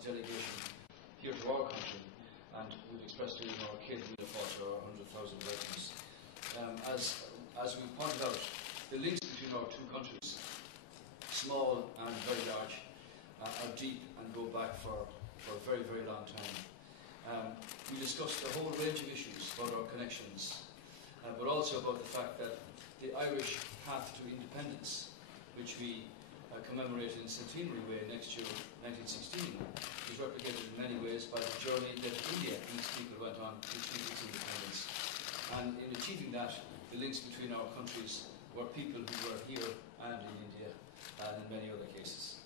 Party's delegation here to our country, and we've expressed to our Kate to our 100,000 residents. As we pointed out, the links between our two countries, small and very large, are deep and go back for a very, very long time. We discussed a whole range of issues about our connections, but also about the fact that the Irish path to independence, which we commemorate in centenary way next year, 1916, is replicated in many ways by the journey that India, these people went on to achieve its independence. And in achieving that, the links between our countries were people who were here and in India, and in many other cases.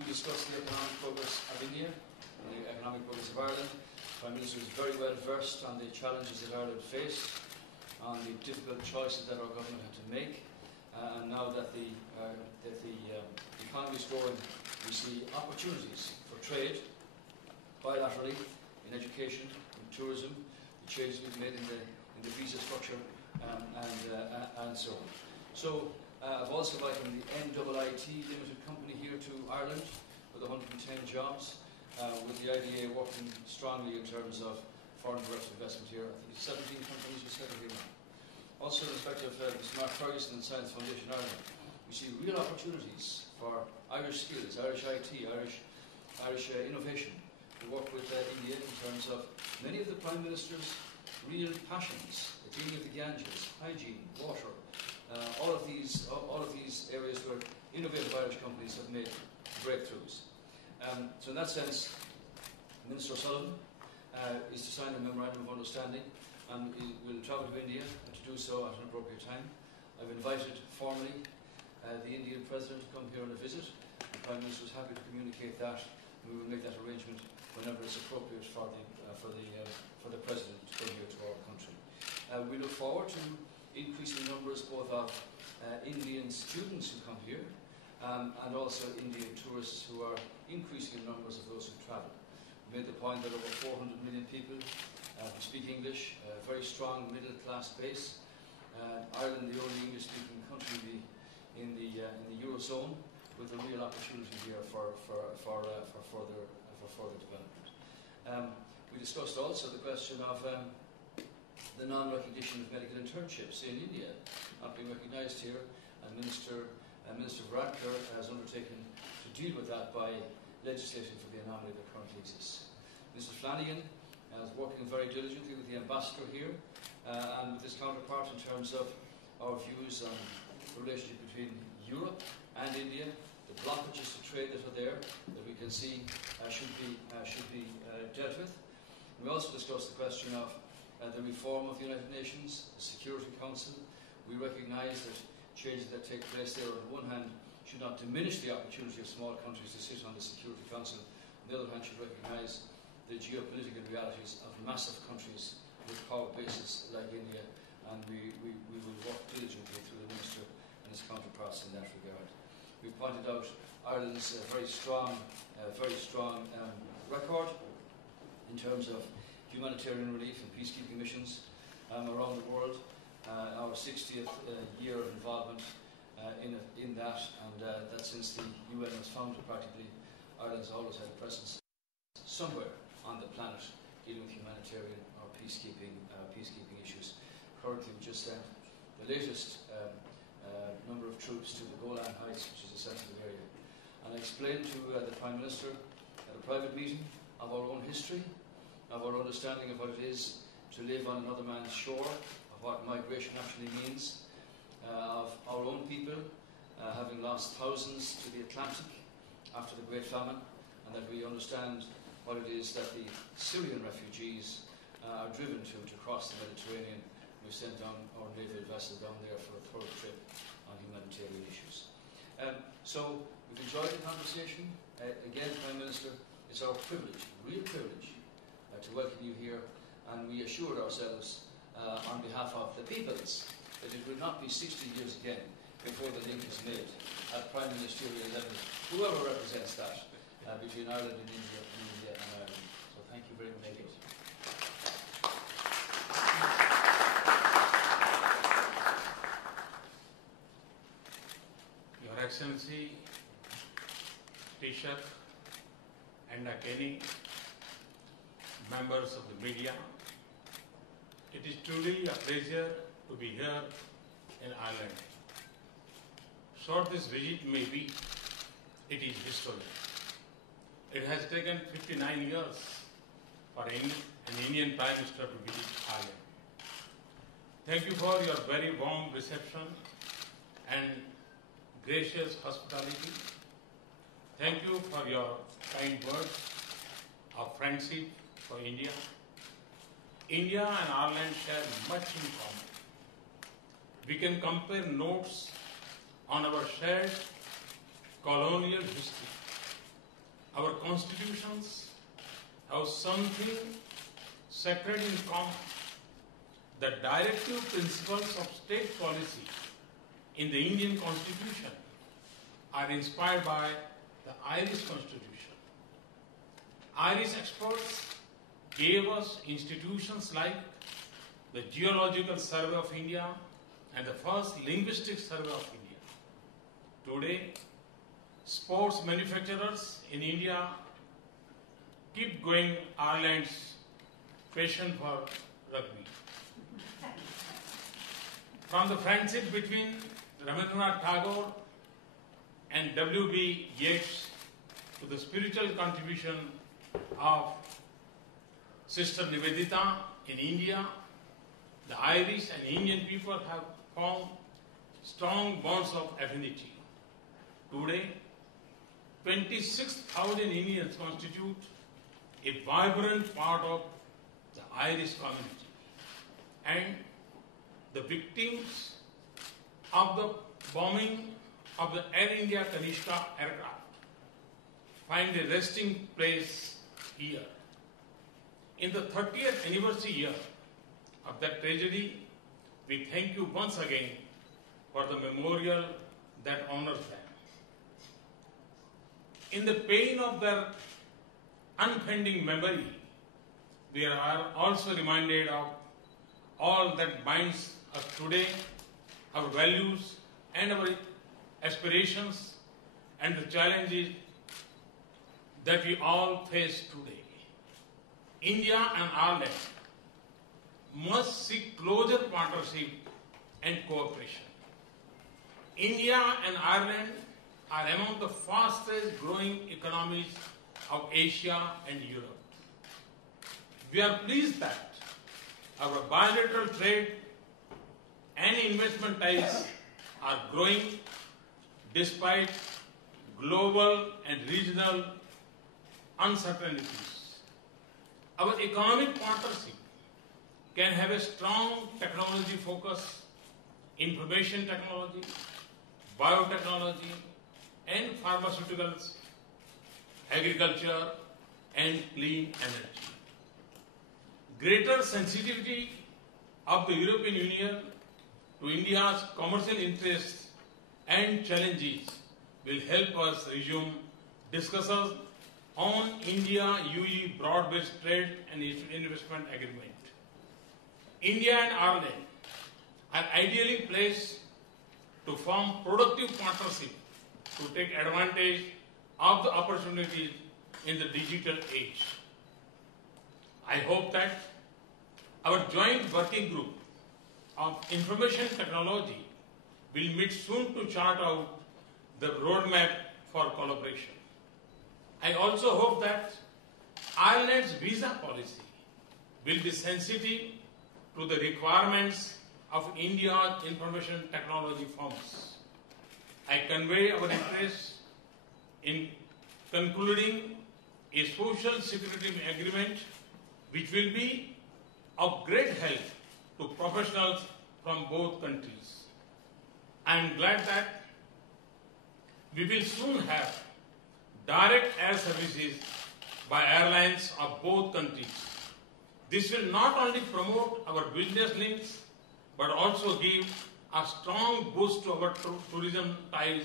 We discussed the economic progress of India, and the economic progress of Ireland. The Prime Minister was very well versed on the challenges that Ireland faced, on the difficult choices that our government had to make. And now that the economy is growing, we see opportunities for trade, bilaterally, in education, in tourism, the changes we've made in the visa structure, and so on. So I've also welcomed the NIIT Limited Company here to Ireland with 110 jobs, with the IDA working strongly in terms of foreign direct investment here. I think 17 companies are settled here now. Also, in respect of Mr. Mark Ferguson and Science Foundation Ireland, we see real opportunities for Irish skills, Irish IT, Irish innovation to work with India in terms of many of the Prime Minister's real passions, the cleaning of the Ganges, hygiene, water, all of these areas where innovative Irish companies have made breakthroughs. So in that sense, Minister O'Sullivan is to sign a memorandum of understanding, and we will travel to India to do so at an appropriate time. I've invited formally the Indian President to come here on a visit. The Prime Minister is happy to communicate that, and we will make that arrangement whenever it's appropriate for the President to come here to our country. We look forward to increasing numbers both of Indian students who come here and also Indian tourists who are increasing in numbers of those who travel. We made the point that over 400 million people who speak English, a very strong middle-class base. Ireland, the only English-speaking country in the Eurozone, with a real opportunity here for further development. We discussed also the question of the non-recognition of medical internships in India not being recognised here, and Minister Varadkar has undertaken to deal with that by legislating for the anomaly that currently exists. Mr. Flanagan is working very diligently with the ambassador here and with his counterpart in terms of our views on the relationship between Europe and India, the blockages to trade that are there that we can see should be dealt with. We also discussed the question of the reform of the United Nations, the Security Council. We recognise that changes that take place there, on the one hand, should not diminish the opportunity of small countries to sit on the Security Council. On the other hand, should recognise the geopolitical realities of massive countries with power bases like India, and we will work diligently through the Minister and his counterparts in that regard. We've pointed out Ireland's very strong record in terms of humanitarian relief and peacekeeping missions around the world. Our 60th year of involvement in that, and that since the UN was founded practically, Ireland's always had a presence somewhere on the planet dealing with humanitarian or peacekeeping issues. Currently, we just sent the latest number of troops to the Golan Heights, which is a sensitive area. And I explained to the Prime Minister at a private meeting of our own history, of our understanding of what it is to live on another man's shore, of what migration actually means, of our own people having lost thousands to the Atlantic after the Great Famine, and that we understand what it is that the Syrian refugees are driven to cross the Mediterranean. We've sent down our naval vessel down there for a third trip on humanitarian issues. So we've enjoyed the conversation. Again, Prime Minister, it's our privilege, real privilege, to welcome you here, and we assured ourselves on behalf of the peoples that it will not be 60 years again before the link is made at Prime Ministerial level, whoever represents that, between Ireland and India and Ireland. So thank you very much. Your Excellency, Taoiseach, and Kenny, members of the media. It is truly a pleasure to be here in Ireland. Short this visit may be, it is historic. It has taken 59 years for an Indian Prime Minister to visit Ireland. Thank you for your very warm reception and gracious hospitality. Thank you for your kind words of friendship for India. India and Ireland share much in common. We can compare notes on our shared colonial history. Our constitutions have something sacred in common. The directive principles of state policy in the Indian Constitution are inspired by the Irish Constitution. Irish experts gave us institutions like the Geological Survey of India and the first Linguistic Survey of India. Today, sports manufacturers in India keep going Ireland's passion for rugby. From the friendship between Rabindranath Tagore and W.B. Yeats to the spiritual contribution of Sister Nivedita in India, the Irish and Indian people have formed strong bonds of affinity. Today, 26,000 Indians constitute a vibrant part of the Irish community. And the victims of the bombing of the Air India Kanishka aircraft find a resting place here. In the 30th anniversary year of that tragedy, we thank you once again for the memorial that honors them. In the pain of their unfading memory, we are also reminded of all that binds us today, our values and our aspirations and the challenges that we all face today. India and Ireland must seek closer partnership and cooperation. India and Ireland are among the fastest growing economies of Asia and Europe. We are pleased that our bilateral trade and investment ties are growing despite global and regional uncertainties. Our economic partnership can have a strong technology focus, information technology, biotechnology, and pharmaceuticals, agriculture, and clean energy. Greater sensitivity of the European Union to India's commercial interests and challenges will help us resume discussions on India-UE broad-based trade and investment agreement. India and Ireland are ideally placed to form productive partnership to take advantage of the opportunities in the digital age. I hope that our joint working group of information technology will meet soon to chart out the roadmap for collaboration. I also hope that Ireland's visa policy will be sensitive to the requirements of India's information technology firms. I convey our interest in concluding a social security agreement which will be of great help to professionals from both countries. I am glad that we will soon have direct air services by airlines of both countries. This will not only promote our business links, but also give a strong boost to our tourism ties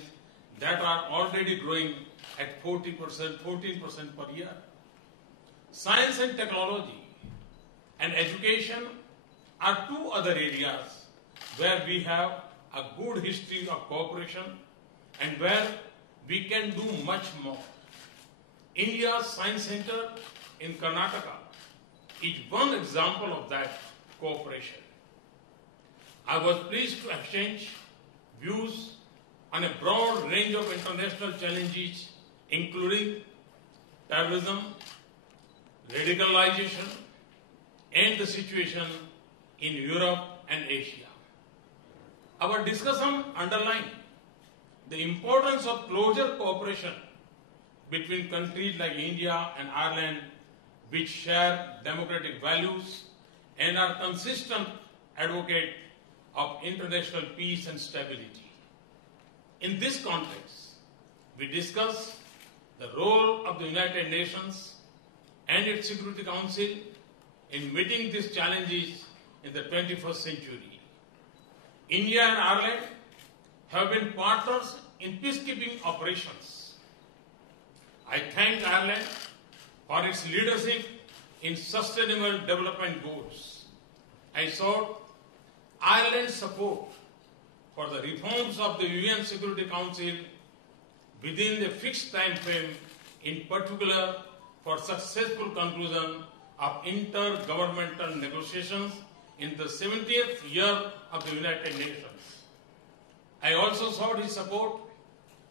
that are already growing at 14% per year. Science and technology and education are two other areas where we have a good history of cooperation and where we can do much more. India's Science Center in Karnataka is one example of that cooperation. I was pleased to exchange views on a broad range of international challenges, including terrorism, radicalization, and the situation in Europe and Asia. Our discussion underlined the importance of closer cooperation between countries like India and Ireland, which share democratic values and are consistent advocates of international peace and stability. In this context, we discussed the role of the United Nations and its Security Council in meeting these challenges in the 21st century. India and Ireland have been partners in peacekeeping operations. I thank Ireland for its leadership in sustainable development goals. I sought Ireland's support for the reforms of the UN Security Council within the fixed time frame, in particular for successful conclusion of intergovernmental negotiations in the 70th year of the United Nations. I also sought his support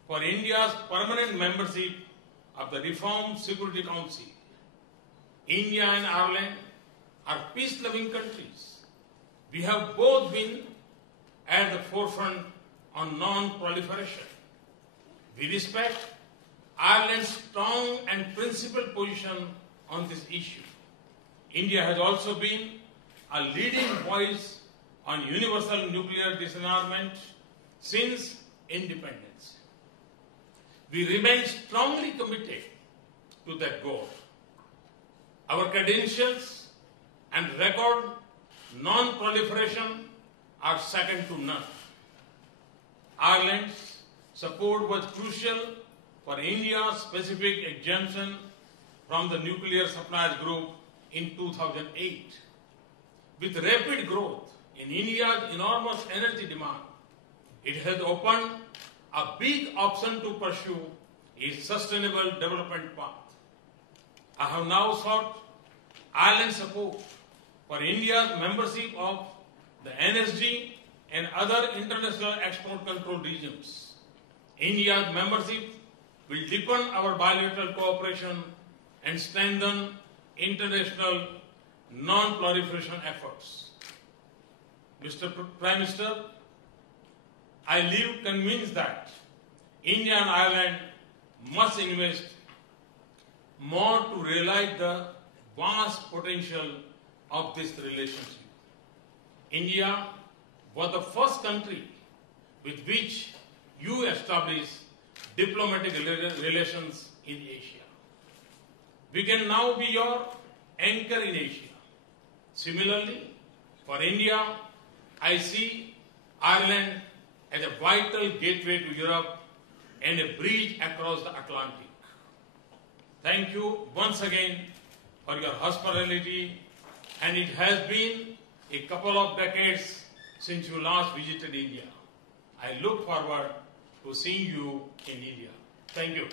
for India's permanent membership of the Reformed Security Council. India and Ireland are peace-loving countries. We have both been at the forefront on non-proliferation. We respect Ireland's strong and principled position on this issue. India has also been a leading voice on universal nuclear disarmament since independence. We remain strongly committed to that goal. Our credentials and record non-proliferation are second to none. Ireland's support was crucial for India's specific exemption from the nuclear suppliers group in 2008. With rapid growth in India's enormous energy demand, it has opened a big option to pursue a sustainable development path. I have now sought Ireland's support for India's membership of the NSG and other international export control regimes. India's membership will deepen our bilateral cooperation and strengthen international non-proliferation efforts. Mr. Prime Minister, I live convinced that India and Ireland must invest more to realize the vast potential of this relationship. India was the first country with which you established diplomatic relations in Asia. We can now be your anchor in Asia. Similarly, for India, I see Ireland as a vital gateway to Europe and a bridge across the Atlantic. Thank you once again for your hospitality, and it has been a couple of decades since you last visited India. I look forward to seeing you in India. Thank you.